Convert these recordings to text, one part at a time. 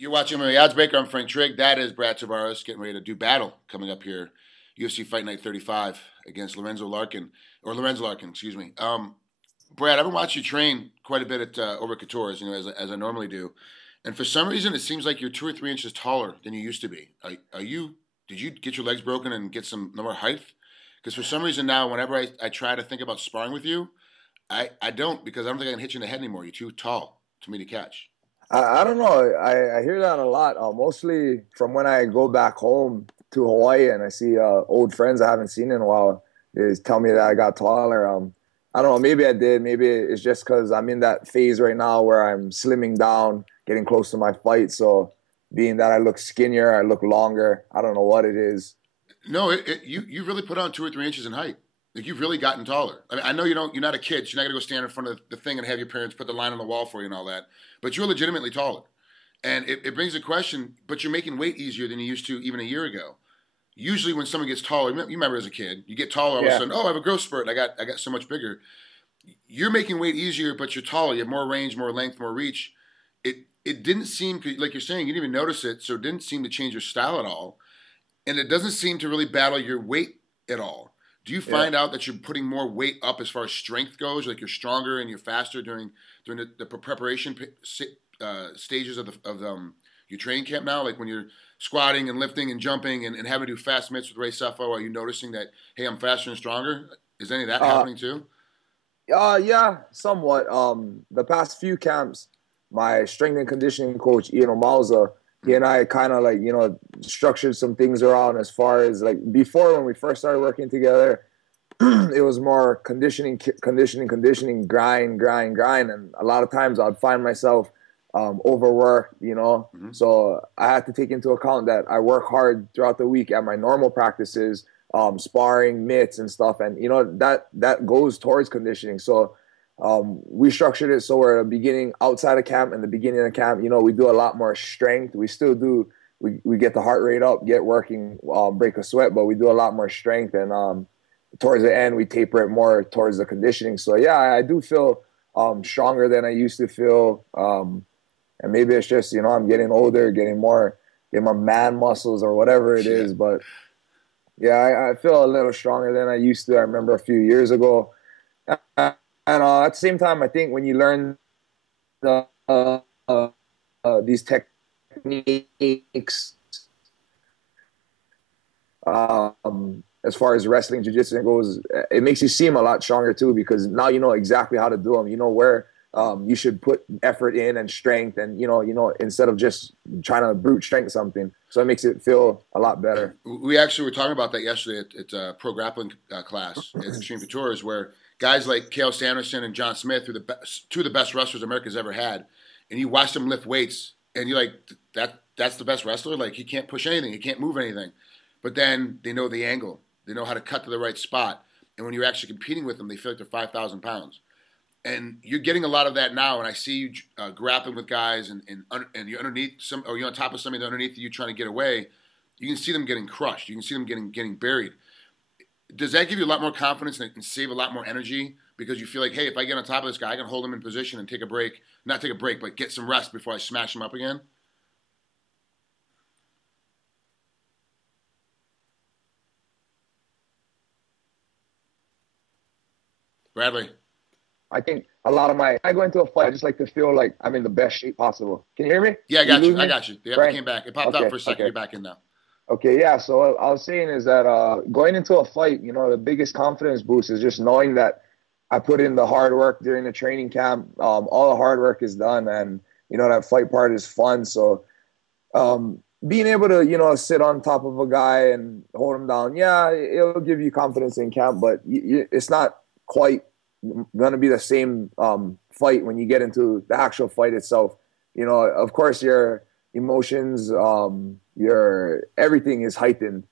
You're watching my Oddsbreaker. I'm Frank Trigg. That is Brad Tavares getting ready to do battle coming up here. UFC Fight Night 35 against Lorenz Larkin, excuse me. Brad, I've been watching you train quite a bit at over at Couture's, as I normally do. And for some reason, it seems like you're 2 or 3 inches taller than you used to be. Did you get your legs broken and get some more height? Because for some reason now, whenever I try to think about sparring with you, I don't, because I don't think I can hit you in the head anymore. You're too tall to me to catch. I don't know. I hear that a lot, mostly from when I go back home to Hawaii and I see old friends I haven't seen in a while. They tell me that I got taller. I don't know. Maybe I did. Maybe it's just because I'm in that phase right now where I'm slimming down, getting close to my fight. So being that I look skinnier, I look longer. I don't know what it is. No, you really put on 2 or 3 inches in height. Like, you've really gotten taller. I mean, I know you're not a kid, so you're not going to go stand in front of the thing and have your parents put the line on the wall for you and all that. But you're legitimately taller. And it brings a question, but you're making weight easier than you used to even a year ago. Usually when someone gets taller, you remember as a kid, you get taller, all of a sudden, oh, I have a growth spurt, and I got so much bigger. You're making weight easier, but you're taller. You have more range, more length, more reach. It didn't seem, like you're saying, you didn't even notice it, so it didn't seem to change your style at all. And it doesn't seem to really battle your weight at all. Do you find out that you're putting more weight up as far as strength goes? Like, you're stronger and you're faster during the preparation stages of your training camp now? Like, when you're squatting and lifting and jumping and having to do fast mitts with Ray Cepho, are you noticing that, hey, I'm faster and stronger? Is any of that happening too? Yeah, somewhat. The past few camps, my strength and conditioning coach, Ian O'Mauza, he and I kind of structured some things around as far as before when we first started working together, it was more conditioning, grind. And a lot of times I'd find myself overworked, Mm-hmm. So I had to take into account that I work hard throughout the week at my normal practices, sparring, mitts and stuff. And, that goes towards conditioning. So we structured it so we're beginning outside of camp and the beginning of camp, we do a lot more strength. We still do, we get the heart rate up, get working, break a sweat, but we do a lot more strength. And towards the end, we taper it more towards the conditioning. So yeah, I do feel stronger than I used to feel. And maybe it's just, I'm getting older, getting more man muscles or whatever it is. But yeah, I feel a little stronger than I used to. I remember a few years ago. And at the same time, I think when you learn these techniques, as far as wrestling, jiu-jitsu goes, it makes you seem a lot stronger too, because now you know exactly how to do them. You know where you should put effort in and strength, and instead of just trying to brute strength something. So it makes it feel a lot better. We actually were talking about that yesterday at a pro grappling class at Extreme Couture's, where guys like Cael Sanderson and John Smith are two of the best wrestlers America's ever had. And you watch them lift weights, and you're like, that's the best wrestler? Like, he can't push anything. He can't move anything. But then they know the angle. They know how to cut to the right spot. And when you're actually competing with them, they feel like they're 5,000 pounds. And you're getting a lot of that now. And I see you grappling with guys, and you're underneath or you're on top of somebody underneath you trying to get away. You can see them getting crushed. You can see them getting buried. Does that give you a lot more confidence and save a lot more energy, because you feel like, hey, if I get on top of this guy, I can hold him in position and take a break. Not take a break, but get some rest before I smash him up again? Bradley. I think a lot of when I go into a fight, I just like to feel like I'm in the best shape possible. Can you hear me? Yeah, I got you. Yeah, I came back. It popped out for a second. Okay. You're back in now. Okay, yeah. So what I was saying is that going into a fight, the biggest confidence boost is just knowing that I put in the hard work during the training camp. All the hard work is done, and that fight part is fun. So being able to sit on top of a guy and hold him down, yeah, it'll give you confidence in camp, but it's not quite going to be the same fight when you get into the actual fight itself. Of course, your emotions, your everything is heightened,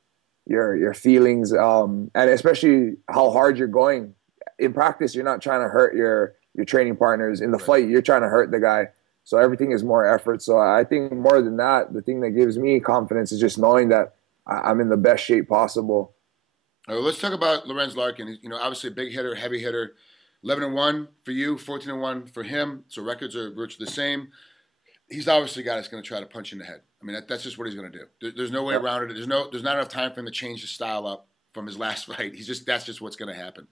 your feelings, and especially how hard you're going. In practice, you're not trying to hurt your training partners. In the fight, you're trying to hurt the guy. So everything is more effort. So I think more than that, the thing that gives me confidence is just knowing that I'm in the best shape possible. All right, let's talk about Lorenz Larkin. He's, obviously a big hitter, heavy hitter. 11-1 for you, 14-1 for him. So records are virtually the same. he's obviously a guy that's going to try to punch you in the head. I mean, that's just what he's going to do. There's no way around it. There's not enough time for him to change his style up from his last fight. That's just what's going to happen.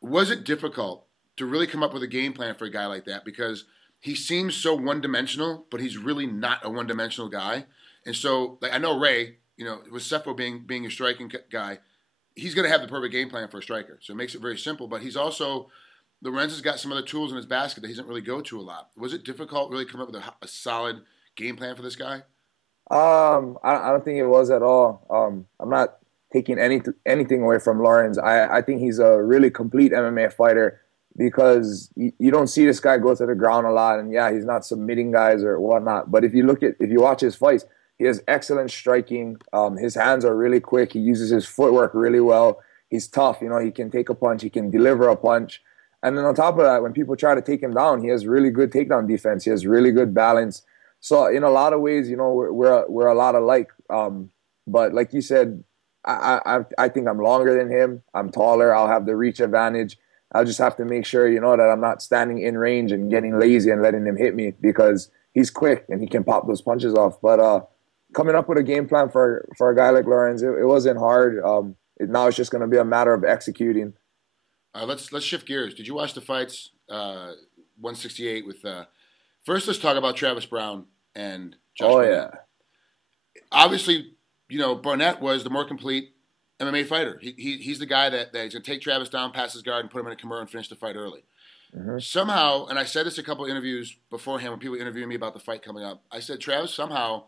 Was it difficult to really come up with a game plan for a guy like that? Because he seems so one-dimensional, but he's really not a one-dimensional guy. And so, like, I know Ray, with Cepho being a striking guy, he's going to have the perfect game plan for a striker. So it makes it very simple. But he's also, Lorenz has got some other tools in his basket that he doesn't really go to a lot. Was it difficult really coming up with a solid game plan for this guy? I don't think it was at all. I'm not taking anything away from Lorenz. I think he's a really complete MMA fighter because you don't see this guy go to the ground a lot. And yeah, he's not submitting guys or whatnot. But if you watch his fights, he has excellent striking. His hands are really quick. He uses his footwork really well. He's tough. He can take a punch. He can deliver a punch. And then on top of that, when people try to take him down, he has really good takedown defense. He has really good balance. So in a lot of ways, we're a lot alike. But like you said, I think I'm longer than him. I'm taller. I'll have the reach advantage. I'll just have to make sure, that I'm not standing in range and getting lazy and letting him hit me because he's quick and he can pop those punches off. But coming up with a game plan for a guy like Lorenz, it wasn't hard. Now it's just going to be a matter of executing. Let's shift gears. Did you watch the fights? 168 with. First, let's talk about Travis Brown and Josh. Oh Barnett. Yeah. Obviously, Barnett was the more complete MMA fighter. He's the guy that he's going to take Travis down, pass his guard, and put him in a Kimura and finish the fight early. Mm-hmm. Somehow, and I said this a couple of interviews beforehand when people interviewed me about the fight coming up, I said Travis somehow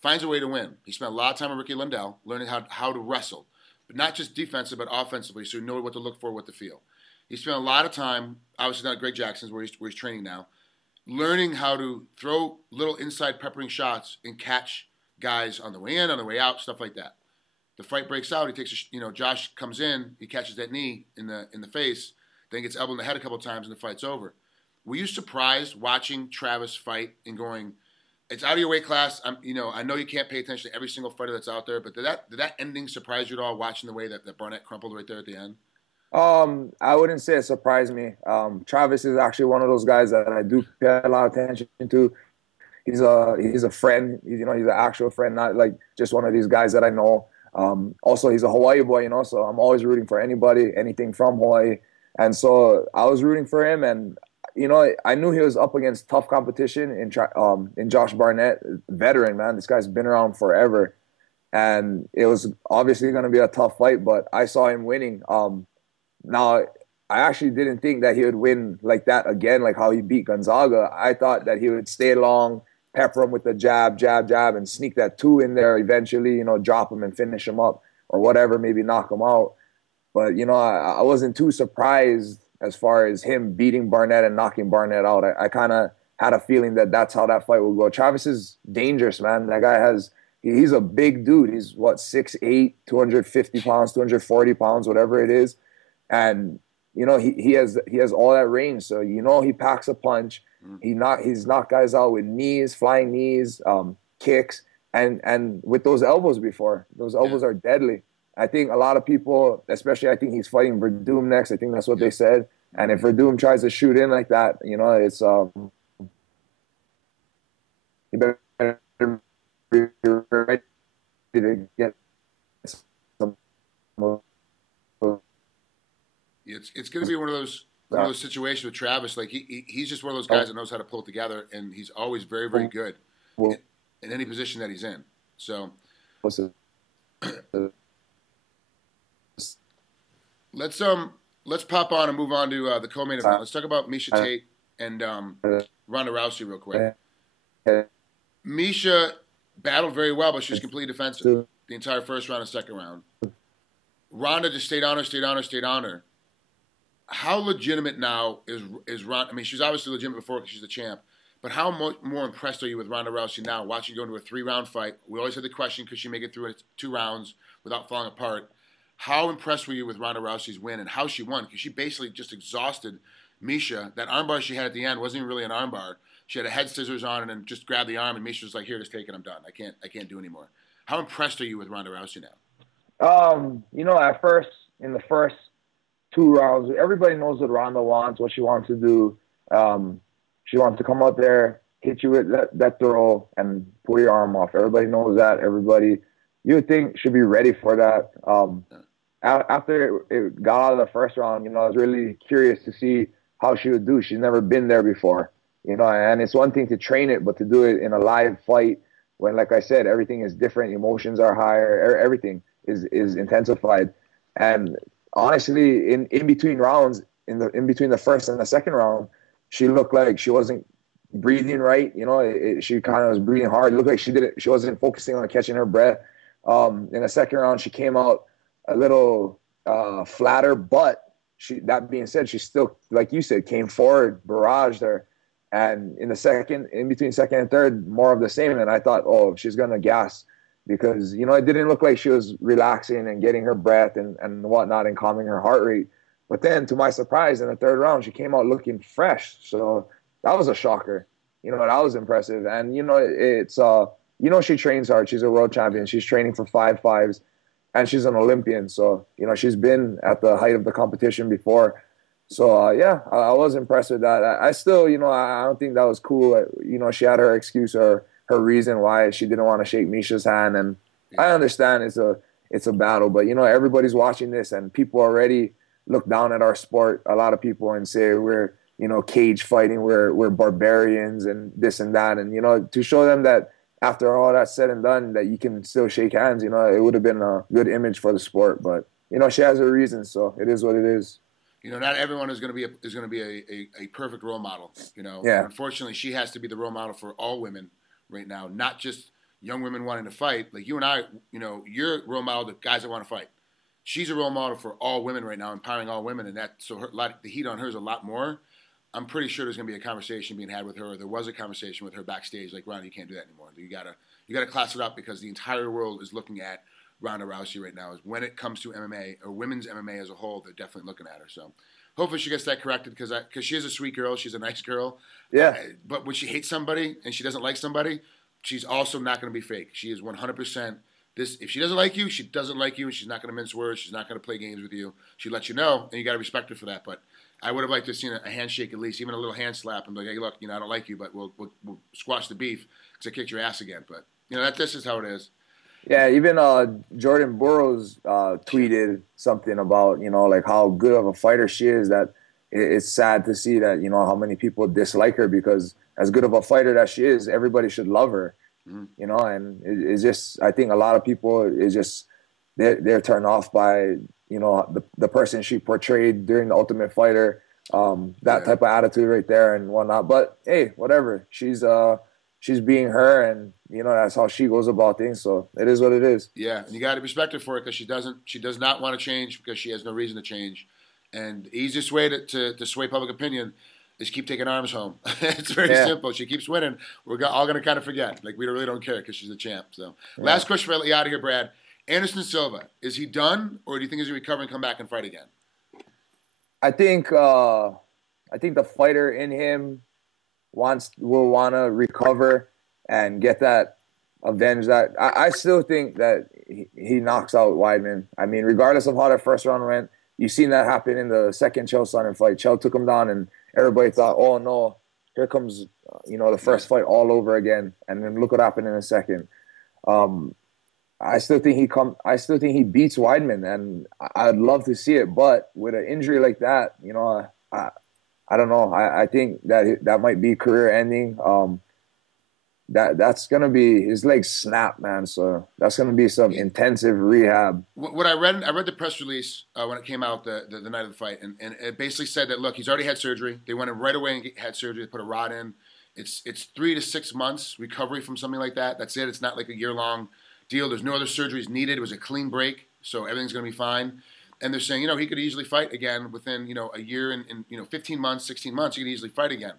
finds a way to win. He spent a lot of time with Ricky Lundell learning how to wrestle, but not just defensive, but offensively, so he knew what to look for, what to feel. He spent a lot of time, obviously not at Greg Jackson's where he's training now, learning how to throw little inside peppering shots and catch guys on the way in, on the way out, stuff like that. The fight breaks out. He takes Josh comes in. He catches that knee in the face, then gets elbowed in the head a couple of times, and the fight's over. Were you surprised watching Travis fight and going, it's out of your weight class? I know you can't pay attention to every single fighter that's out there, but did that ending surprise you at all? Watching the way that Barnett crumpled right there at the end. I wouldn't say it surprised me. Travis is actually one of those guys that I do pay a lot of attention to. He's a friend. He's an actual friend, not like just one of these guys that I know. Also, he's a Hawaii boy, so I'm always rooting for anything from Hawaii. And so I was rooting for him, and I knew he was up against tough competition in Josh Barnett, veteran man. This guy's been around forever, and it was obviously going to be a tough fight. But I saw him winning. Now, I actually didn't think that he would win like that again, like how he beat Gonzaga. I thought that he would stay long, pepper him with the jab, and sneak that 2 in there eventually, drop him and finish him up or whatever, maybe knock him out. But, I wasn't too surprised as far as him beating Barnett and knocking Barnett out. I kind of had a feeling that that's how that fight would go. Travis is dangerous, man. That guy he's a big dude. He's 6'8", 250 pounds, 240 pounds, whatever it is. And he has all that range, so he packs a punch. He's knocked guys out with knees, flying knees, kicks, and with those elbows before. Those elbows are deadly. I think a lot of people, especially I think he's fighting Verdum next. I think that's what they said. And if Verdum tries to shoot in like that, it's you better be ready to get some. It's going to be one of those situations with Travis. Like he's just one of those guys that knows how to pull it together, and he's always very, very good in any position that he's in. So let's pop on and move on to the co-main event. Let's talk about Miesha Tate and Ronda Rousey real quick. Miesha battled very well, but she was completely defensive the entire first round and second round. Ronda just stayed on her. How legitimate now is Ronda? I mean, she's obviously legitimate before because she's the champ. But how much more impressed are you with Ronda Rousey now, watching her go into a 3-round fight? We always had the question, could she make it through 2 rounds without falling apart? How impressed were you with Ronda Rousey's win and how she won? Because she basically just exhausted Miesha. That armbar she had at the end wasn't even really an armbar. She had a head scissors on and then just grabbed the arm, and Miesha was like, "Here, just take it. I'm done. I can't do anymore." How impressed are you with Ronda Rousey now? At first, in the first 2 rounds, everybody knows what Ronda wants, what she wants to do. She wants to come out there, hit you with that throw and pull your arm off. Everybody knows that. Everybody, you would think, should be ready for that. After it got out of the first round, you know, I was really curious to see how she would do. She's never been there before, you know, and it's one thing to train it, but to do it in a live fight when, like I said, everything is different, emotions are higher, everything is intensified. And honestly, in between rounds, in between the first and the second round, she looked like she wasn't breathing right. You know, she kind of was breathing hard. It looked like she wasn't focusing on catching her breath. In the second round, she came out a little flatter, but that being said, she still, like you said, came forward, barraged her. And in between second and third, more of the same. And I thought, oh, she's going to gas because, you know, it didn't look like she was relaxing and getting her breath and whatnot and calming her heart rate. But then, to my surprise, in the third round, she came out looking fresh. So that was a shocker. You know, that was impressive. And, you know, it's, you know, she trains hard. She's a world champion. She's training for 5'5", and she's an Olympian. So, you know, she's been at the height of the competition before. So, yeah, I was impressed with that. I still, you know, I don't think that was cool. You know, she had her excuse or her reason why she didn't want to shake Misha's hand. And I understand it's a battle. But, you know, everybody's watching this, and people already look down at our sport, a lot of people, and say we're, you know, cage fighting, we're barbarians and this and that. And, you know, to show them that after all that's said and done, that you can still shake hands, you know, it would have been a good image for the sport. But, you know, she has her reasons, so it is what it is. You know, not everyone is going to be a perfect role model. You know, yeah. And unfortunately, she has to be the role model for all women right now, not just young women wanting to fight. Like you and I, you know, you're a role model to guys that want to fight. She's a role model for all women right now, empowering all women, and the heat on her is a lot more. I'm pretty sure there's going to be a conversation being had with her. Or there was a conversation with her backstage, like, Ronda, you can't do that anymore. You gotta class it up because the entire world is looking at Ronda Rousey right now. Is when it comes to MMA or women's MMA as a whole, they're definitely looking at her. So hopefully she gets that corrected because she is a sweet girl. She's a nice girl. Yeah. But when she hates somebody and she doesn't like somebody, she's also not going to be fake. She is 100%. If she doesn't like you, she doesn't like you, and she's not going to mince words. She's not going to play games with you. She lets you know, and you got to respect her for that. But I would have liked to have seen a handshake at least, even a little hand slap, and be like, hey, look, you know, I don't like you, but we'll squash the beef because I kicked your ass again. But, you know, this is how it is. Yeah, even Jordan Burroughs tweeted something about, you know, like how good of a fighter she is, that it's sad to see that, you know, how many people dislike her because as good of a fighter that she is, everybody should love her. You know, and it's just, I think a lot of people is just, they're turned off by, you know, the person she portrayed during The Ultimate Fighter, that type of attitude right there and whatnot. But hey, whatever, she's being her, and you know that's how she goes about things. So it is what it is. Yeah, and you got to respect her for it because she does not want to change because she has no reason to change. And the easiest way to sway public opinion is keep taking arms home. It's very simple. She keeps winning. We're all going to kind of forget. Like, we really don't care because she's a champ. So, last question before I let you out of here, Brad. Anderson Silva, is he done, or do you think he's going to recover and come back and fight again? I think the fighter in him will want to recover and get that, avenge that. I still think that he knocks out Weidman. I mean, regardless of how that first round went, you've seen that happen in the second Chael Sonnen fight. Chael took him down, and everybody thought, oh no, here comes, you know, the first fight all over again. And then look what happened in a second. I still think he beats Weidman, and I'd love to see it. But with an injury like that, you know, I don't know. I think that might be career ending. That's gonna be, his legs snap, man. So that's gonna be some intensive rehab. What I read the press release when it came out the night of the fight, and it basically said that, look, he's already had surgery. They went in right away and had surgery. They put a rod in. It's 3 to 6 months recovery from something like that. That's it. It's not like a year-long deal. There's no other surgeries needed. It was a clean break, so everything's gonna be fine. And they're saying, you know, he could easily fight again within, you know, a year and 15 months, 16 months. He could easily fight again.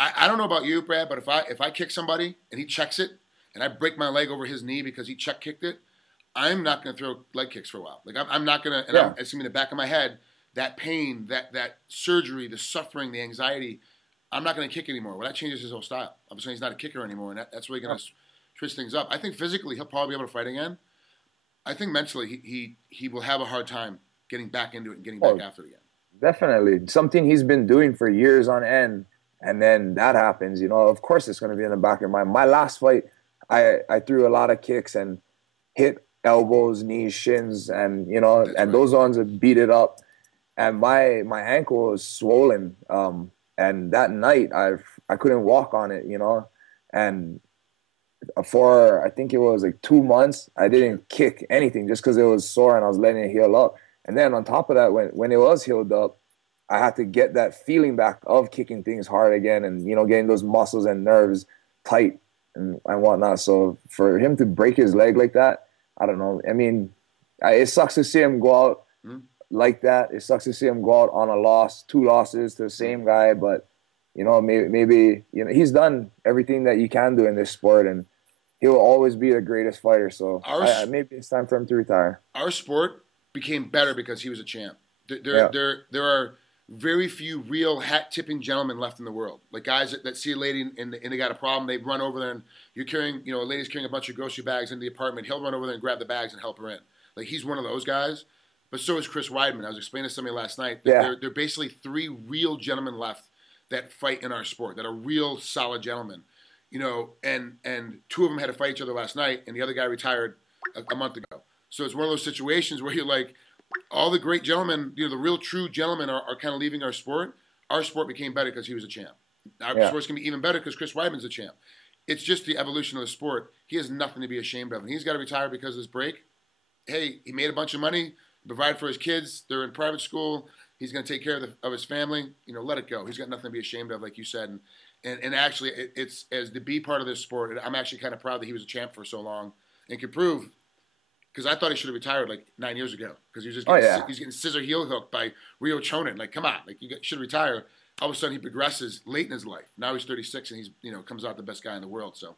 I don't know about you, Brad, but if I kick somebody and he checks it and I break my leg over his knee because he check kicked it, I'm not going to throw leg kicks for a while. Like, I'm not going to, and it's in the back of my head, that pain, that surgery, the suffering, the anxiety, I'm not going to kick anymore. Well, that changes his whole style. Obviously, he's not a kicker anymore, and that's really going to twist things up. I think physically he'll probably be able to fight again. I think mentally he will have a hard time getting back into it and getting back after it again. Definitely. Something he's been doing for years on end. and then that happens, of course it's going to be in the back of your mind. My last fight, I threw a lot of kicks and hit elbows, knees, shins, and That's those right. ones have beat it up, and my ankle was swollen. And that night I couldn't walk on it, and for I think it was like 2 months, I didn't kick anything just because it was sore and I was letting it heal up. And then on top of that, when it was healed up, I had to get that feeling back of kicking things hard again, and getting those muscles and nerves tight and whatnot. So for him to break his leg like that, I don't know. I mean, it sucks to see him go out Mm-hmm. like that. It sucks to see him go out on a loss, 2 losses to the same guy. But maybe he's done everything that you can do in this sport, and he will always be the greatest fighter. So Our maybe it's time for him to retire. our sport became better because he was a champ. Yeah. There are very few real hat tipping gentlemen left in the world. Like guys that see a lady and they got a problem, they run over there and you're carrying, a lady's carrying a bunch of grocery bags into the apartment. He'll run over there and grab the bags and help her in. Like he's one of those guys. But so is Chris Weidman. I was explaining to somebody last night that there are basically 3 real gentlemen left that fight in our sport, that are real solid gentlemen. And 2 of them had to fight each other last night, and the other guy retired a month ago. So it's one of those situations where you're like, all the great gentlemen, the real true gentlemen are kind of leaving our sport. Our sport became better because he was a champ. Our sport's going to be even better because Chris Weidman's a champ. It's just the evolution of the sport. He has nothing to be ashamed of. And he's got to retire because of his break. Hey, he made a bunch of money, provide for his kids. They're in private school. He's going to take care of his family. Let it go. He's got nothing to be ashamed of, like you said. And actually, it's as the B part of this sport, I'm actually kind of proud that he was a champ for so long and could prove. Because I thought he should have retired like 9 years ago. Because he was just he's getting scissor heel hooked by Rio Chonin. Like, come on, like you should retire. All of a sudden, he progresses late in his life. Now he's 36 and he's comes out the best guy in the world. So,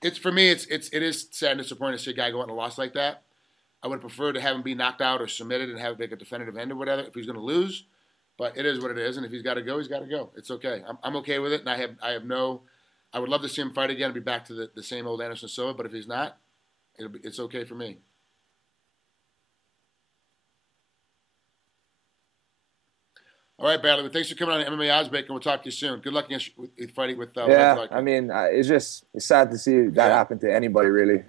it's for me, it is sad and disappointing to see a guy go out and a loss like that. I would have preferred to have him be knocked out or submitted and have it make a definitive end or whatever if he's going to lose. But it is what it is, and if he's got to go, he's got to go. It's okay. I'm okay with it, and I would love to see him fight again and be back to the same old Anderson Silva. But if he's not, it's okay for me. All right, Bradley. Well, thanks for coming on MMA Oddsbreaker. We'll talk to you soon. Good luck with fighting with Lorenz Larkin. I mean, it's sad to see that happen to anybody, really.